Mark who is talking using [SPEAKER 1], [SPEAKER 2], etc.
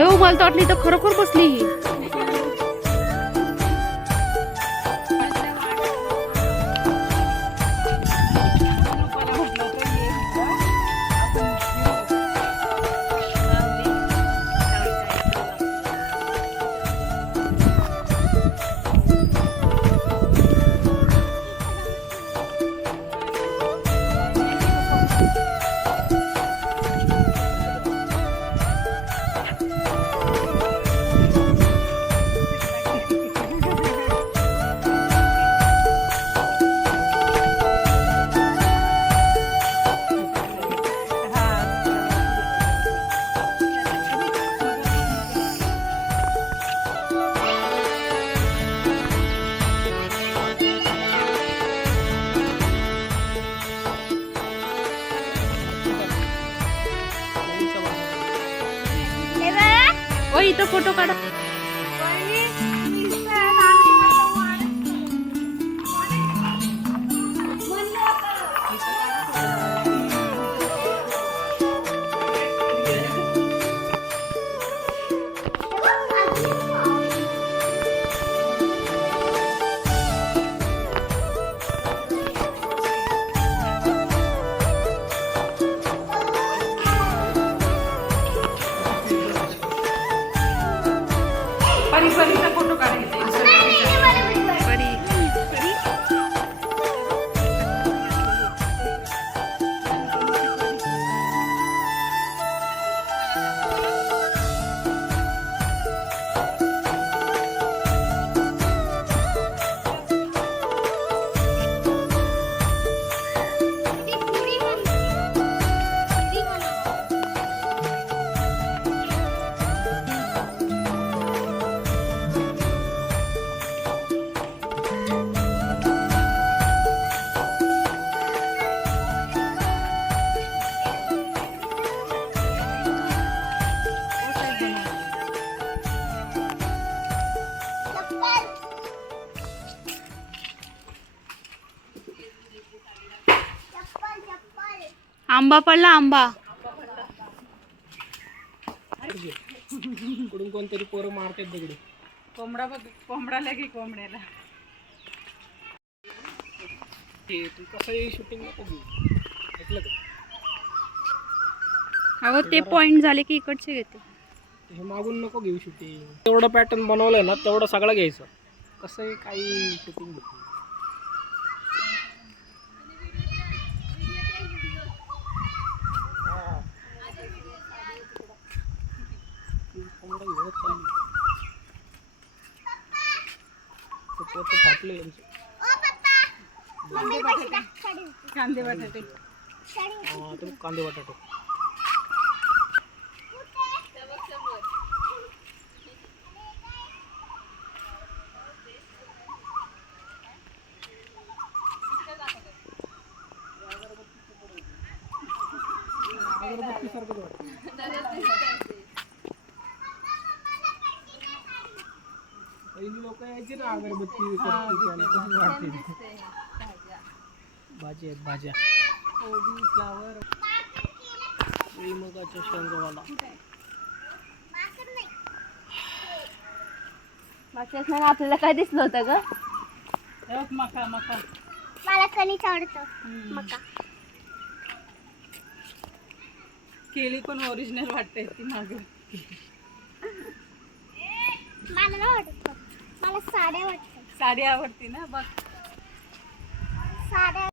[SPEAKER 1] अयो मला तर अटली तर खरोखर बसली ही.
[SPEAKER 2] এই তো ফটো
[SPEAKER 1] কাটা। आंबा पडला आंबा.
[SPEAKER 3] इकडून कोणतरी पोरं मारतात दगड.
[SPEAKER 2] कोंबडा बघ कोंबडा लगे कोंबड्याला.
[SPEAKER 3] ते तू कसं शूटिंग नको घेऊ. ऐकलं का?
[SPEAKER 1] अहो ते पॉइंट झाले की इकडचे घेते.
[SPEAKER 3] हे मागून नको घेऊ शूटिंग तेवढं पॅटर्न बनवलंय ना तेवढं सगळं घ्यायचं. कसं काही शूटिंग घेऊ कोंबडा घेऊनच चालली. ते पोतं फाटलं यांचं.
[SPEAKER 2] कांदे बटाटे
[SPEAKER 3] हा, ते कांदे बटाटे पहिली लोक यायची ना अगरबत्ती करपती त्याला तसंच वाटते. भाजी आहेत भाज्या.
[SPEAKER 2] कोबी फ्लावर.
[SPEAKER 3] भुईमुगाच्या शेंगावाला
[SPEAKER 1] मागच्या वेळेस आपल्याला काय दिसलं होतं ग?
[SPEAKER 2] मका मका.
[SPEAKER 4] मला कणीच आवडतं. मका.
[SPEAKER 2] केळी पण ओरिजिनल वाटते ती माग.
[SPEAKER 4] मला नाही वाटत मला साड्या वाटतात.
[SPEAKER 2] साडी आवडती ना बघ.
[SPEAKER 4] साड्या